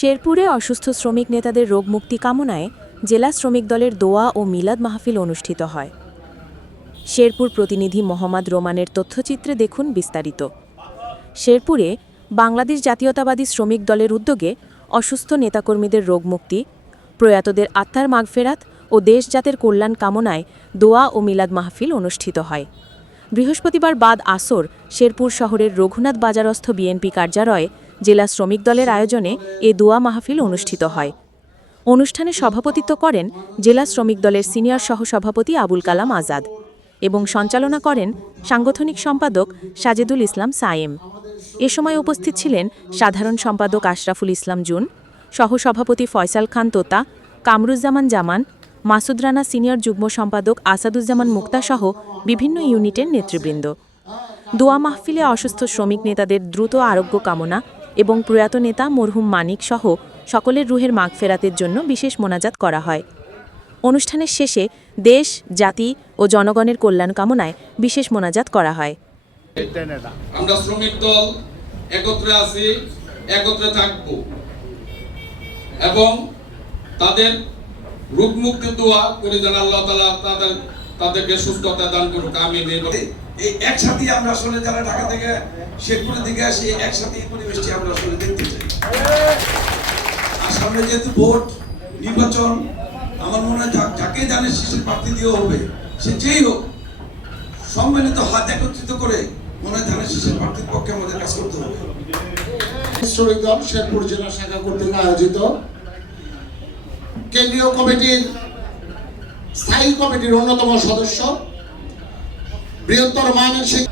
শেরপুরে অসুস্থ শ্রমিক নেতাদের রোগমুক্তি কামনায় জেলা শ্রমিক দলের দোয়া ও মিলাদ মাহফিল অনুষ্ঠিত হয়। শেরপুর প্রতিনিধি মোহাম্মদ রোমানের তথ্যচিত্রে দেখুন বিস্তারিত। শেরপুরে বাংলাদেশ জাতীয়তাবাদী শ্রমিক দলের উদ্যোগে অসুস্থ নেতাকর্মীদের রোগমুক্তি, প্রয়াতদের আত্মার মাগফেরাত ও দেশজাতের কল্যাণ কামনায় দোয়া ও মিলাদ মাহফিল অনুষ্ঠিত হয়। বৃহস্পতিবার বাদ আসর শেরপুর শহরের রঘুনাথ বাজারস্থ বিএনপি কার্যালয়ে জেলা শ্রমিক দলের আয়োজনে এ দোয়া মাহফিল অনুষ্ঠিত হয়। অনুষ্ঠানে সভাপতিত্ব করেন জেলা শ্রমিক দলের সিনিয়র সহসভাপতি আবুল কালাম আজাদ এবং সঞ্চালনা করেন সাংগঠনিক সম্পাদক সাজেদুল ইসলাম সায়েম। এ সময় উপস্থিত ছিলেন সাধারণ সম্পাদক আশরাফুল ইসলাম জুন, সহসভাপতি ফয়সাল খান তোতা, কামরুজ্জামান জামান, মাসুদ রানা সিনিয়র যুগ্ম সম্পাদক আসাদুজ্জামান মুক্তাসহ বিভিন্ন ইউনিটের নেতৃবৃন্দ। দোয়া মাহফিলে অসুস্থ শ্রমিক নেতাদের দ্রুত আরোগ্য কামনা এবং প্রয়াত নেতা মরহুম মানিক সহ সকলের রুহের মাগফেরাতের জন্য বিশেষ মোনাজাত করা হয়। অনুষ্ঠানের শেষে দেশ, জাতি ও জনগণের কল্যাণ কামনায় বিশেষ মোনাজাত করা হয়। আমরা শ্রমিক দল একত্রে আছি, একত্রে থাকব। এবং তাদের রোগ মুক্তি দোয়া করে যেন আল্লাহ তাদের তাদেরকে সুস্থতা দান করুক আমি এই একসাথে আমরা আসলে যারা ঢাকা থেকে শেরপুরের দিকে আসি একসাথে এই পরিবেশটি আমরা আসলে দেখতে চাই। আর সামনে যেহেতু ভোট নির্বাচন আমার মনে হয় যাকে জানে শিশুর প্রার্থী দিয়ে হবে। সে যেই হোক সম্মিলিত হাত একত্রিত করে মনে হয় ধানের শিশুর প্রার্থীর পক্ষে আমাদের কাজ করতে হবে। শ্রমিক দল শেরপুর জেলা শাখা কর্তৃক আয়োজিত কেন্দ্রীয় কমিটির স্থায়ী কমিটির অন্যতম সদস্য, বৃহত্তর মানসিক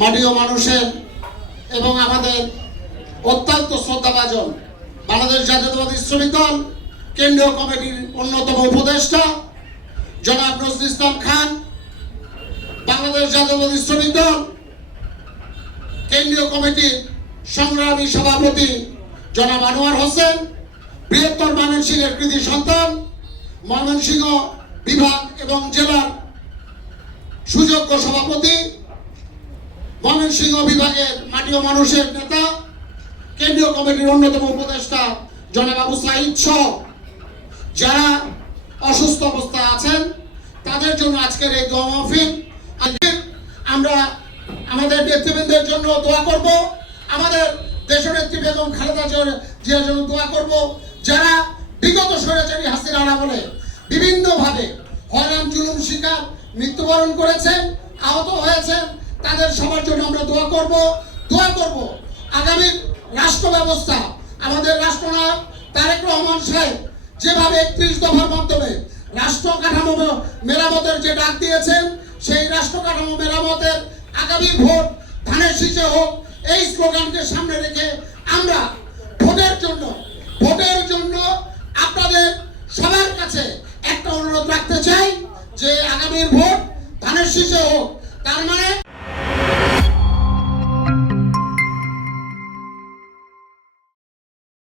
মাটিও মানুষের এবং আমাদের অত্যন্ত শ্রদ্ধাভাজন বাংলাদেশ জাতীয়তাবাদী শ্রমিক দল, কেন্দ্রীয় কমিটির অন্যতম উপদেষ্টা, জনাব নজরুল ইসলাম খান, বাংলাদেশ জাতীয়তাবাদী শ্রমিক দল, কেন্দ্রীয় কমিটির সংগ্রামী সভাপতি জনাব আনোয়ার হোসেন, বৃহত্তর ময়মনসিংহের কৃতি সন্তান ময়মনসিংহ বিভাগ এবং জেলার সুযোগ্য সভাপতি ময়মনসিংহ বিভাগের মাটি ও মানুষের নেতা, কেন্দ্রীয় কমিটির অন্যতম উপদেষ্টা জনাব আবু সাইদ সহ যারা অসুস্থ অবস্থায় আছেন, তাদের জন্য আজকের এই দোয়া মাহফিল। আমরা আমাদের নেতৃবৃন্দের জন্য দোয়া করব। আমাদের দেশনেত্রী বেগম খালেদা জিয়ার জন্য দোয়া করব। যারা বিগত স্বৈরাচারী হাসিনা আমলে বিভিন্নভাবে হয়রান জুলুম শিকার, মৃত্যুবরণ করেছেন আহত হয়েছেন তাদের সবার জন্য আমরা দোয়া করব দোয়া করব। আগামী রাষ্ট্র ব্যবস্থা, আমাদের রাষ্ট্রনায়ক তারেক রহমান সাহেব যেভাবে একত্রিশ দফার মাধ্যমে রাষ্ট্র কাঠামো মেরামতের যে ডাক দিয়েছেন, সেই রাষ্ট্র কাঠামো মেরামতের আগামী ভোট ধানের শীষে হোক, এই স্লোগানকে সামনে রেখে আমরা ভোটের জন্য ভোটের জন্য কাছে একটা অনুরোধ রাখতে চাই যে আগামীর ভোট ধানের শীষে হোক